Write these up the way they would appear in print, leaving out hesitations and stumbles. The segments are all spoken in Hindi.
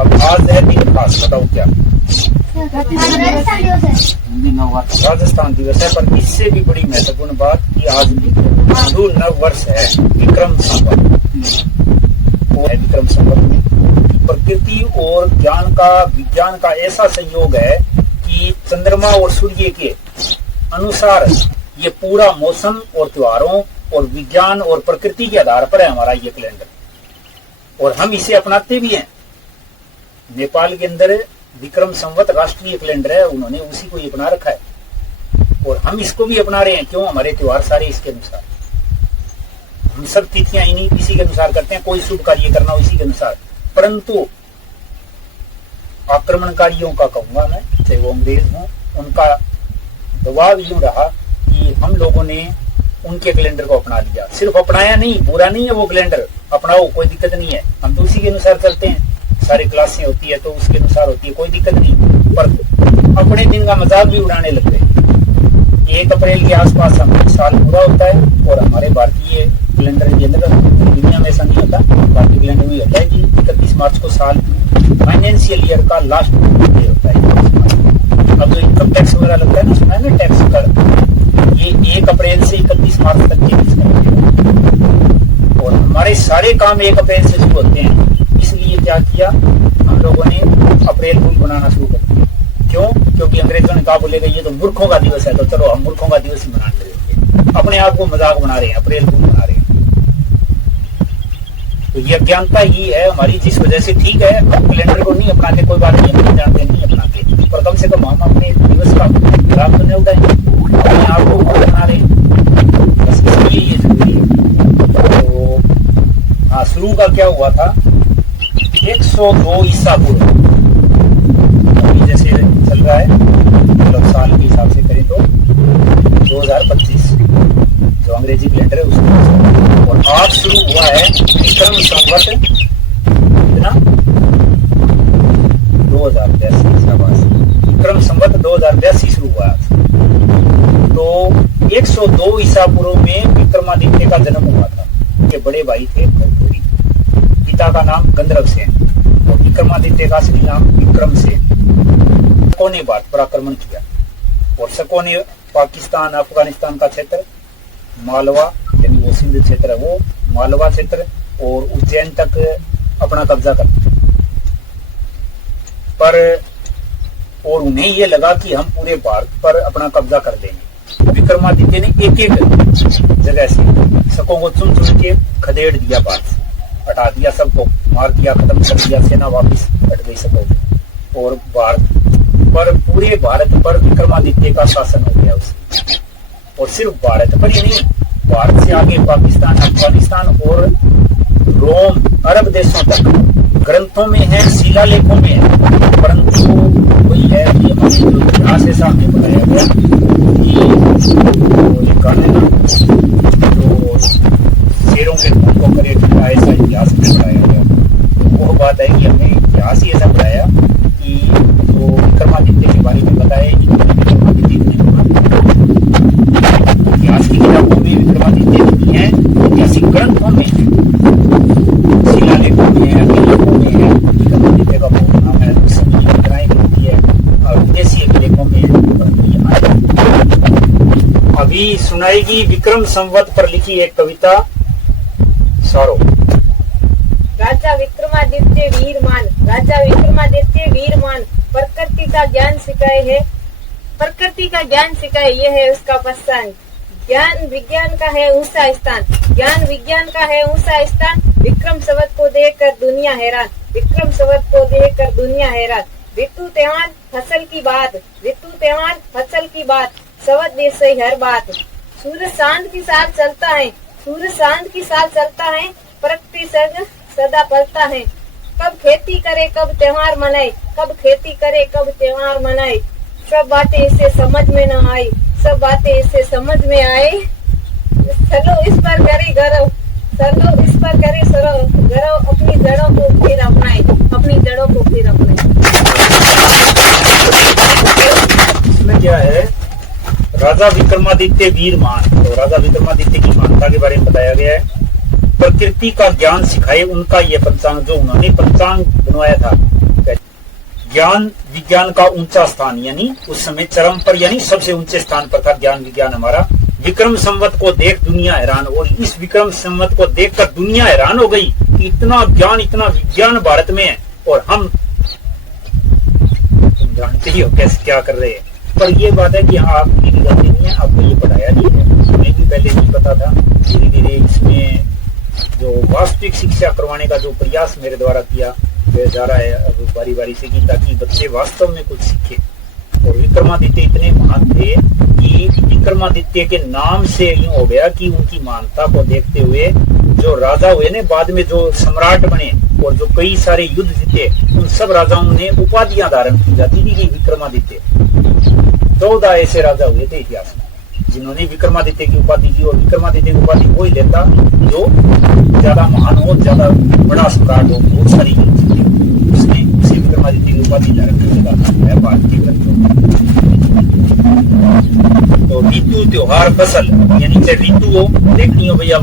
अब आज है दिन खास, बताओ क्या? राजस्थान दिवस है। पर इससे भी बड़ी महत्वपूर्ण बात कि आज हिंदू नव वर्ष है, विक्रम संवत। विक्रम संवत में प्रकृति और विज्ञान का ऐसा संयोग है कि चंद्रमा और सूर्य के अनुसार ये पूरा मौसम और त्योहारों और विज्ञान और प्रकृति के आधार पर है हमारा ये कैलेंडर, और हम इसे अपनाते भी हैं। नेपाल के अंदर विक्रम संवत राष्ट्रीय कैलेंडर है, उन्होंने उसी को ही अपना रखा है और हम इसको भी अपना रहे हैं। क्यों? हमारे त्योहार सारे इसके अनुसार, हम सब तिथियां इसी के अनुसार करते हैं, कोई शुभ कार्य करना हो इसी के अनुसार। परंतु आक्रमणकारियों का कहूंगा मैं, चाहे वो अंग्रेज हो, उनका दबाव यूं रहा कि हम लोगों ने उनके कैलेंडर को अपना लिया। सिर्फ अपनाया नहीं, बुरा नहीं है वो कैलेंडर, अपनाओ, कोई दिक्कत नहीं है, हम तो उसी के अनुसार चलते हैं। सारी क्लासें होती है तो उसके अनुसार होती है, कोई दिक्कत नहीं। पर अपने दिन का मजाक भी उड़ाने लगते हैं। 1 अप्रैल के आसपास हम साल पूरा होता है, और हमारे भारतीय कैलेंडर के अंदर, दुनिया में ऐसा नहीं होता, भारतीय कैलेंडर में होता है कि 31 मार्च को साल फाइनेंशियल ईयर का लास्ट डे होता है। अब जो इनकम टैक्स वगैरह लगता है ना, सुना है ना, टैक्स कर, ये 1 अप्रैल से 31 मार्च तक के बीच में होते, और हमारे सारे काम 1 अप्रैल से शुरू होते हैं। इसलिए क्या किया हम लोगों ने, अप्रैल फूल बनाना शुरू कर दिया। क्यों? क्योंकि अंग्रेजों ने कहा, बोलेगा ये तो मूर्खों का दिवस है, तो चलो हम मूर्खों का दिवस ही मनाने लगे। अपने आप को मजाक बना रहे हैं, अप्रैल फूल बना रहे हैं। तो ये अज्ञानता ही है हमारी, जिस वजह से ठीक है हम कैलेंडर को नहीं अपनाते, कोई बात नहीं, हम जानते नहीं अपनाते, पर कम से कम हम अपने दिवस का लाभ तो नहीं उठाएं, अपने आप को बना रहे हैं, बस इसलिए ये जरूरी है। तो हाँ, शुरू का क्या हुआ था, 102 ईसा पूर्व, अभी जैसे चल रहा है, मतलब साल के हिसाब से करें तो 2025 जो अंग्रेजी कैलेंडर है उसमें, और आज शुरू हुआ है विक्रम संवत कितना 2082, विक्रम संवत 2082 शुरू हुआ आज। तो 102 ईसा पूर्व में विक्रमादित्य का जन्म हुआ था। उनके बड़े भाई थे कर्पूरी, पिता का नाम गंधर्व सेन, और विक्रमादित्य का असली नाम विक्रम सेन। शकों ने भारत पर आक्रमण किया, और शकों ने पाकिस्तान, अफगानिस्तान का क्षेत्र, मालवा यानी वो सिंध क्षेत्र है, वो मालवा क्षेत्र और उज्जैन तक अपना कब्जा कर लिया। पर और उन्हें ये लगा कि हम पूरे भारत पर अपना कब्जा कर लेंगे। विक्रमादित्य ने एक एक जगह से शकों को चुन चुन के खदेड़ दिया, भारत से हटा दिया, सबको मार दिया, खत्म कर दिया, सेना वापिस हट गई शकों को, और भारत पर, पूरे भारत पर विक्रमादित्य का शासन हो गया उससे। और सिर्फ भारत पर ही नहीं, भारत से आगे पाकिस्तान, अफगानिस्तान और रोम, अरब देशों तक ग्रंथों में है, शिलालेखों में है। परंतु वही है कि हमारे जो इतिहास है सामने बताया गया कि वो एक गाने ना, जो शेरों के खून को करे ठंडा, ऐसा इतिहास में बताया गया। वो बात है कि हमने इतिहास ही ऐसा बताया कि जो विक्रमादित्य के बारे में बताया कि विक्रमादित्य इतिहास की किताबों में विक्रमादित्य नहीं है, ऐतिहासिक ग्रंथों में, शिलालेखों में है, लेखों में है, विक्रमादित्य का बहुत नाम है, सभी मुद्राएं होती है, और विदेशी लेखों में अभी सुनाएगी विक्रम संवत पर लिखी एक कविता सौरो। राजा विक्रमादित्य वीरमान, राजा विक्रमादित्य वीरमान, प्रकृति का ज्ञान सिखाए है, प्रकृति का ज्ञान सिखाए, ये है उसका पहचान। ज्ञान विज्ञान का है ऊंचा स्थान, ज्ञान विज्ञान का है ऊंचा स्थान। विक्रम संवत को देखकर दुनिया हैरान, विक्रम संवत को देखकर दुनिया हैरान। ऋतु त्योहार फसल की बात, ऋतु त्योहार फसल की बात, संवत देश से हर बात। सूरज चांद की साथ चलता है, सूरज चांद की साथ चलता है, प्रकृति संग सदा पलता है। कब खेती करे कब त्योहार मनाए, कब खेती करे कब त्योहार मनाए। सब बातें इसे समझ में न आई, सब बातें इसे समझ में आए। चलो इस पर करे गर्व, चलो इस पर करे गर्व, अपनी जड़ों को फिर अपनाए, अपनी जड़ों को फिर अपनाए। इसमें क्या है, राजा विक्रमादित्य वीरमान, तो राजा विक्रमादित्य की मानता के बारे में बताया गया है। प्रकृति का ज्ञान सिखाए उनका ये पंचांग, जो उन्होंने पंचांग बनवाया था ज्ञान विज्ञान का ऊंचा स्थान, यानी उस समय चरम पर यानी सबसे ऊंचे स्थान पर था ज्ञान विज्ञान हमारा। विक्रम संवत को देख दुनिया हैरान, और इस विक्रम संवत को देखकर दुनिया हैरान हो गई कि इतना ज्ञान इतना विज्ञान भारत में है, और हम जानते ही हो कैसे क्या कर रहे हैं। पर ये बात है कि आपकी गलती नहीं है, आपको ये पढ़ाया नहीं है, हमें भी पहले नहीं पता था। धीरे धीरे इसमें जो वास्तविक शिक्षा करवाने का जो प्रयास मेरे द्वारा किया जा रहा है अब बारी बारी से, कि ताकि बच्चे वास्तव में कुछ सीखे। और विक्रमादित्य इतने महान थे कि विक्रमादित्य के नाम से यूं हो गया कि उनकी महानता को देखते हुए जो राजा हुए ने बाद में, जो सम्राट बने और जो कई सारे युद्ध जीते, उन सब राजाओं ने उपाधियां धारण की जाती थी कि विक्रमादित्य। 14 ऐसे राजा हुए थे इतिहास में जिन्होंने विक्रमादित्य की उपाधि की, और विक्रमादित्य की उपाधि वही लेता जो ज्यादा महान हो, ज्यादा बड़ा सम्राट हो, बहुत सारी युद्ध जीते, उसने उसे विक्रमादित्य की उपाधि धारण करने का काम है भारत के ग्रंथों में। तो ऋतु त्योहार फसल, यानी चाहे ऋतु हो देखनी हो, भैया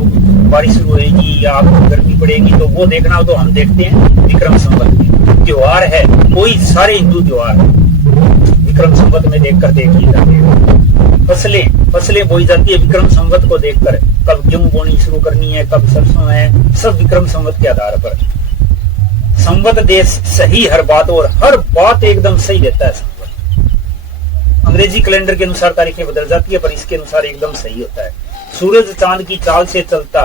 बारिश शुरू होगी या आपको गर्मी पड़ेगी, तो वो देखना हो तो हम देखते हैं विक्रम संवत में। त्योहार है कोई सारे हिंदू त्योहार विक्रम संवत में देखकर देख लिए जाते हैं। फसलें बोई जाती है विक्रम संवत को देखकर, कब गेहूं बोनी शुरू करनी है, कब सरसों है, सब विक्रम संवत के आधार पर। संवत देश सही हर बात, और हर बात एकदम सही रहता है संवत। अंग्रेजी कैलेंडर के अनुसार तारीखें बदल जाती है, पर इसके अनुसार एकदम सही होता है। सूरज चांद की चाल से चलता,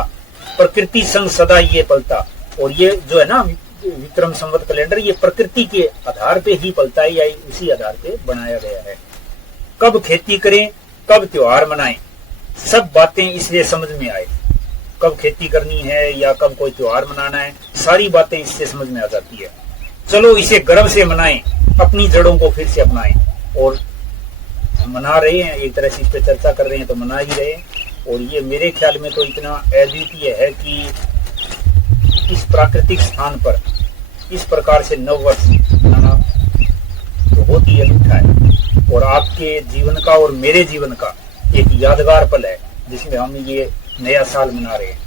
प्रकृति संग सदा ये पलता। और ये जो है ना विक्रम संवत कैलेंडर, ये प्रकृति के आधार पे ही पलता है, या उसी आधार पे बनाया गया है। कब खेती करें, कब त्योहार मनाएं, सब बातें इससे समझ में आए। कब खेती करनी है या कब कोई त्योहार मनाना है, सारी बातें इससे समझ में आ जाती है। चलो इसे गर्व से मनाएं, अपनी जड़ों को फिर से अपनाएं। और हम मना रहे हैं, एक तरह से इस पे चर्चा कर रहे हैं तो मना ही रहे। और ये मेरे ख्याल में तो इतना अद्वितीय है कि इस प्राकृतिक स्थान पर इस प्रकार से नववर्ष मनाना तो बहुत ही अनूठा है, और आपके जीवन का और मेरे जीवन का एक यादगार पल है, जिसमें हम ये नया साल मना रहे हैं।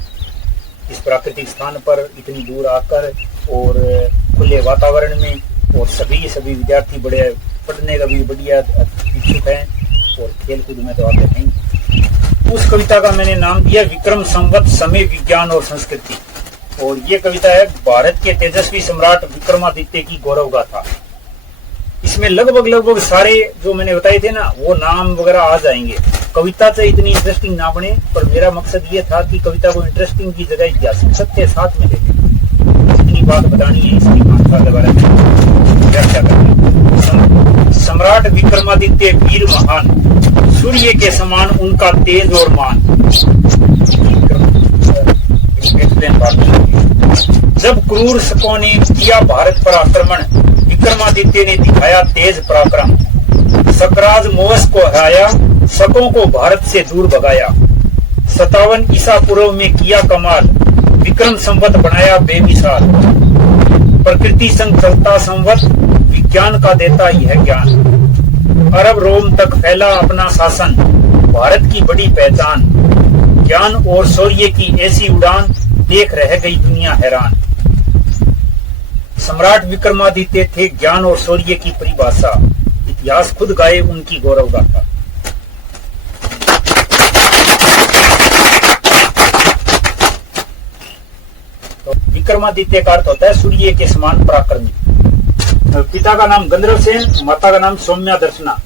इस प्राकृतिक स्थान पर इतनी दूर आकर और खुले वातावरण में, और सभी विद्यार्थी बड़े पढ़ने का भी बढ़िया इच्छुक हैं, और खेल कूद में तो आते नहीं। उस कविता का मैंने नाम दिया विक्रम संवत समय विज्ञान और संस्कृति। और ये कविता है भारत के तेजस्वी सम्राट विक्रमादित्य की गौरव गाथा। इसमें लगभग सारे जो मैंने बताए थे ना, वो नाम वगैरह आ जाएंगे। कविता से इतनी इंटरेस्टिंग ना बने, पर मेरा मकसद ये था कि कविता को इंटरेस्टिंग की जगह इतिहासिक सत्य साथ में लेके जितनी बात बतानी है इसकी महत्ता के बारे में व्याख्या करनी। सम्राट विक्रमादित्य वीर महान, सूर्य के समान उनका तेज और मान। जब क्रूर शकों ने किया भारत पर आक्रमण, विक्रमादित्य ने दिखाया तेज पराक्रम। सकराज मोहस को हराया, शकों को भारत से दूर भगाया। 57 ईसा पूर्व में किया कमाल, विक्रम संवत बनाया बेमिसाल। प्रकृति संग चलता संवत, विज्ञान का देता यह ज्ञान। अरब रोम तक फैला अपना शासन, भारत की बड़ी पहचान। ज्ञान और शौर्य की ऐसी उड़ान, देख रह गई दुनिया हैरान। सम्राट विक्रमादित्य थे ज्ञान और शौर्य की परिभाषा, इतिहास खुद गाए उनकी गौरव गाथा। तो विक्रमादित्य का अर्थ होता है सूर्य के समान पराक्रमी। पिता का नाम गंधर्व सेन, माता का नाम सौम्या दर्शना।